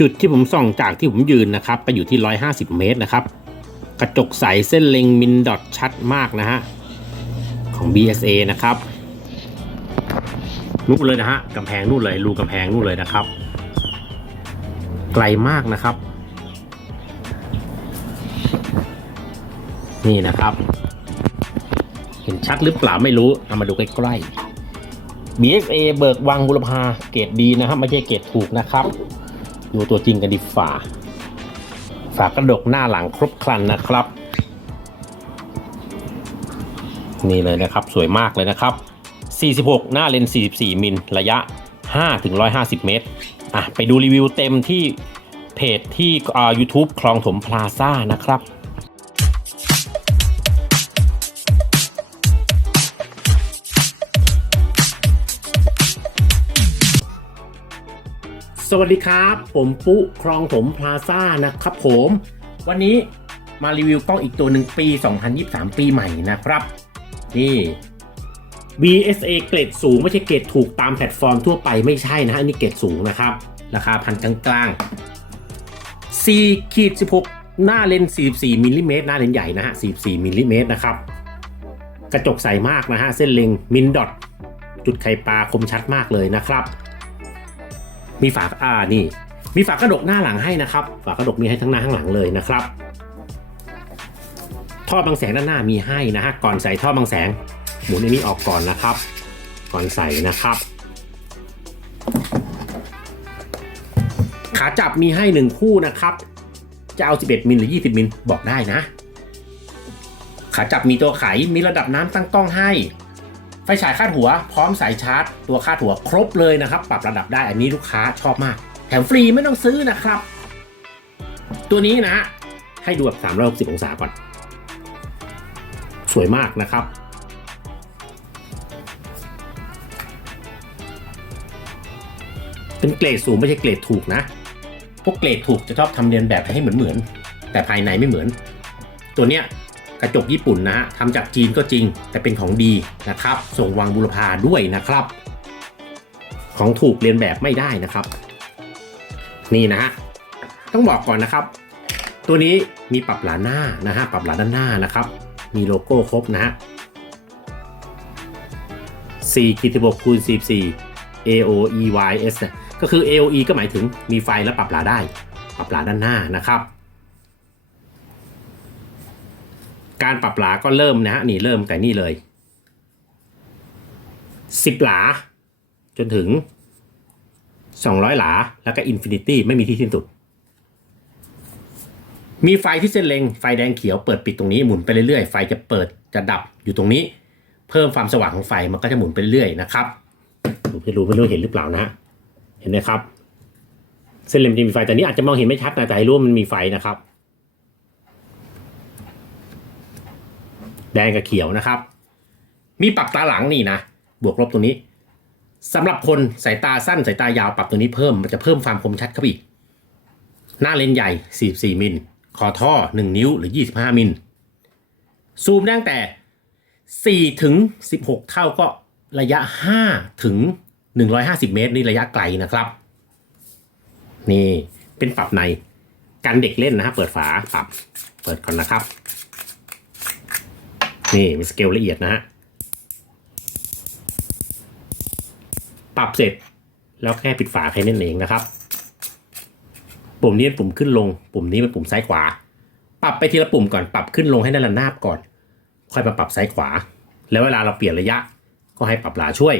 จุดที่ผมส่องจากที่ผมยืนนะครับ ไปอยู่ที่ 150 เมตรนะครับ กระจกใสเส้นเล็งมินดอทชัดมากนะฮะ ของ BSA นะครับนู่นเลยนะฮะกำแพงนู่นเลยรูกำแพงนู่นเลยนะครับ ไกลมากนะครับ นี่นะครับ เห็นชัดหรือเปล่าไม่รู้เอามาดูใกล้ๆ BSA เบิกวังบุรพาเกรดดีนะครับไม่ใช่เกรดถูกนะครับ ดูตัวจริงกันดีฝ่า ฝากระดกหน้าหลังครบครันนะครับ นี่เลยนะครับสวยมากเลยนะครับ 46 หน้าเลนส์44 มิล ระยะ5ถึง150 เมตร อะ ไปดูรีวิวเต็มที่เพจที่อ่า YouTube คลองถมพลาซ่านะครับ วัสดีครับ ผมปุ๊คลองถมพลาซ่านะครับผม วันนี้มารีวิวกล้องอีกตัวหนึ่งปี 2023 ปีใหม่นะครับ นี่ BSA เกรดสูงไม่ใช่เกรดถูกตามแพลตฟอร์มทั่วไปไม่ใช่นะฮะอันนี้เกรดสูงนะครับ ราคาพันกลางๆ4ขีด16 หน้าเลนส์44มิลลิเมตรหน้าเลนส์ใหญ่นะฮะ44มิลลิเมตรนะครับ กระจกใสมากนะฮะ เส้นเล็งมินดอทจุดไข่ปลาคมชัดมากเลยนะครับ มีฝาอ่านี่ มีฝากระดกหน้าหลังให้นะครับ ฝากระดกมีให้ทั้งหน้าทั้งหลังเลยนะครับ ท่อบังแสงด้านหน้ามีให้นะฮะก่อนใส่ท่อบังแสงหมุนอันนี้ออกก่อนนะครับ ก่อนใส่นะครับขาจับมีให้หนึ่งคู่นะครับ จะเอา 11 มิลหรือ 20 มิลบอกได้นะ ขาจับมีตัวไขมีระดับน้ำตั้งกล้องให้ ไฟฉายคาดหัวพร้อมสายชาร์จ ตัวคาดหัวครบเลยนะครับ ปรับระดับได้อันนี้ลูกค้าชอบมาก แถมฟรีไม่ต้องซื้อนะครับ ตัวนี้นะ ให้ดูแบบ360 องศาก่อน สวยมากนะครับเป็นเกรดสูงไม่ใช่เกรดถูกนะ พวกเกรดถูกจะชอบทำเรียนแบบให้เหมือนเหมือนๆแต่ภายในไม่เหมือน ตัวเนี้ย ระจกญี่ปุ่นนะฮะทำจากจีนก็จริง แต่เป็นของดีนะครับ ส่งวังบุรพาด้วยนะครับ ของถูกเรียนแบบไม่ได้นะครับ นี่นะฮะต้องบอกก่อนนะครับ ตัวนี้มีปรับหลาหน้านะฮะปรับหลาด้านหน้านะครับ มีโลโก้ครบนะฮะ4คิดบคูณ44 AOEYS เนี่ยก็คือ AOE ก็หมายถึงมีไฟและปรับหลาได้ ปรับหลาด้านหน้านะครับ การปรับหลาก็เริ่มนะฮะนี่เริ่มกันนี่เลย10หลา จนถึง200หลา แล้วก็อินฟินิตี้ไม่มีที่สิ้นสุด มีไฟที่เส้นเลงไฟแดงเขียวเปิดปิดตรงนี้หมุนไปเรื่อยๆ ไฟจะเปิดจะดับอยู่ตรงนี้ เพิ่มความสว่างของไฟมันก็จะหมุนไปเรื่อยๆนะครับไม่รู้ไม่รู้เห็นหรือเปล่านะ เห็นไหมครับ เส้นเลงจะมีไฟแต่นี้อาจจะมองเห็นไม่ชัดนะแต่ให้รู้มันมีไฟนะครับ แดงกับเขียวนะครับ มีปรับตาหลังนี่นะ บวกลบตรงนี้สำหรับคนสายตาสั้นสายตายาวปรับตัวนี้เพิ่มมันจะเพิ่มความคมชัดเข้าไปอีก หน้าเลนส์ใหญ่ 44 มิล คอท่อ 1 นิ้วหรือ 25 มิล ซูมได้ตั้งแต่ 4 ถึง 16 เท่าก็ระยะ 5 ถึง 150 เมตร นี่ระยะไกลนะครับ นี่เป็นปรับใน กันเด็กเล่นนะฮะเปิดฝาปรับเปิดก่อนนะครับ นี่มีสเกลละเอียดนะฮะ ปรับเสร็จแล้วแค่ปิดฝาแค่นั้นเองนะครับ ปุ่มนี้เป็นปุ่มขึ้นลง ปุ่มนี้เป็นปุ่มซ้ายขวา ปรับไปทีละปุ่มก่อน ปรับขึ้นลงให้ได้ระนาบก่อน ค่อยมาปรับซ้ายขวา แล้วเวลาเราเปลี่ยนระยะ ก็ให้ปรับหลาช่วย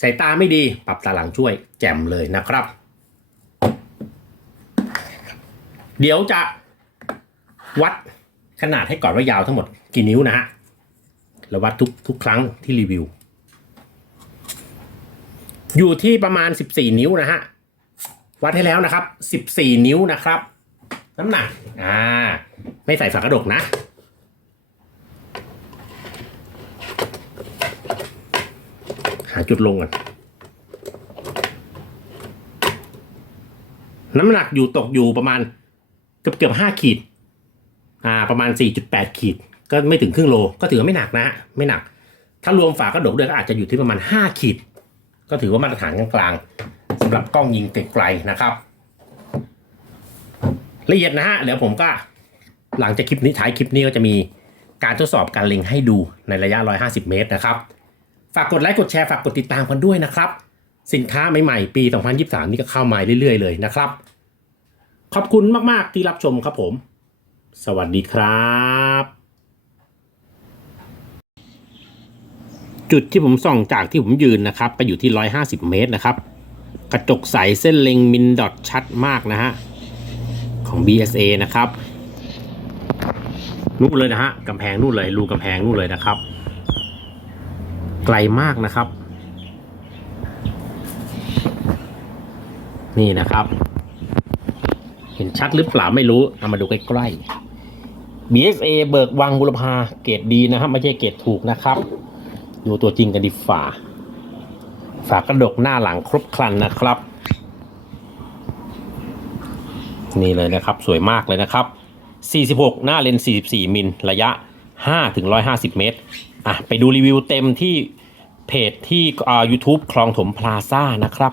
สายตาไม่ดี ปรับตาหลังช่วย แจ่มเลยนะครับ เดี๋ยวจะวัดขนาดให้ก่อนว่ายาวทั้งหมดกี่นิ้วนะฮะ แล้ววัดทุกทุกครั้งที่รีวิว อยู่ที่ประมาณ 14 นิ้วนะฮะ วัดให้แล้วนะครับ 14 นิ้วนะครับ น้ำหนัก อ่า ไม่ใส่ฝากระดกนะ หาจุดลงก่อน น้ำหนักอยู่ตกอยู่ประมาณเกือบเกือบห้าขีด อ่า ประมาณ 4.8 ขีด ก็ไม่ถึงครึ่งโลก็ถือว่าไม่หนักนะฮะไม่หนัก ถ้ารวมฝากระดกด้วยก็อาจจะอยู่ที่ประมาณ 5 ขีด ก็ถือว่ามาตรฐานกลางๆสำหรับกล้องยิงไกลๆนะครับ ละเอียดนะฮะเดี๋ยวผมก็ หลังจากคลิปนี้ท้ายคลิปนี้ก็จะมีการทดสอบการเล็งให้ดูในระยะ 150 เมตรนะครับ ฝากกดไลค์กดแชร์ฝากกดติดตามกันด้วยนะครับ สินค้าใหม่ๆ ปี 2023 นี่ก็เข้ามาเรื่อยๆเลยนะครับ ขอบคุณมากๆที่รับชมครับผม สวัสดีครับ จุดที่ผมส่องจากที่ผมยืนนะครับ ไปอยู่ที่ 150 เมตรนะครับ กระจกใสเส้นเล็งมินดอทชัดมากนะฮะ ของ BSA นะครับนู่นเลยนะฮะกำแพงนู่นเลยรูกำแพงนู่นเลยนะครับ ไกลมากนะครับ นี่นะครับ เห็นชัดหรือเปล่าไม่รู้เอามาดูใกล้ๆ BSA เบิกวังบุรพาเกรดดีนะครับไม่ใช่เกรดถูกนะครับ ดูตัวจริงกันดีฝ่า ฝากระดกหน้าหลังครบครันนะครับ นี่เลยนะครับสวยมากเลยนะครับ 46 หน้าเลนส์44 มิล ระยะ5ถึง150 เมตร อะ ไปดูรีวิวเต็มที่เพจที่อ่า YouTube คลองถมพลาซ่านะครับ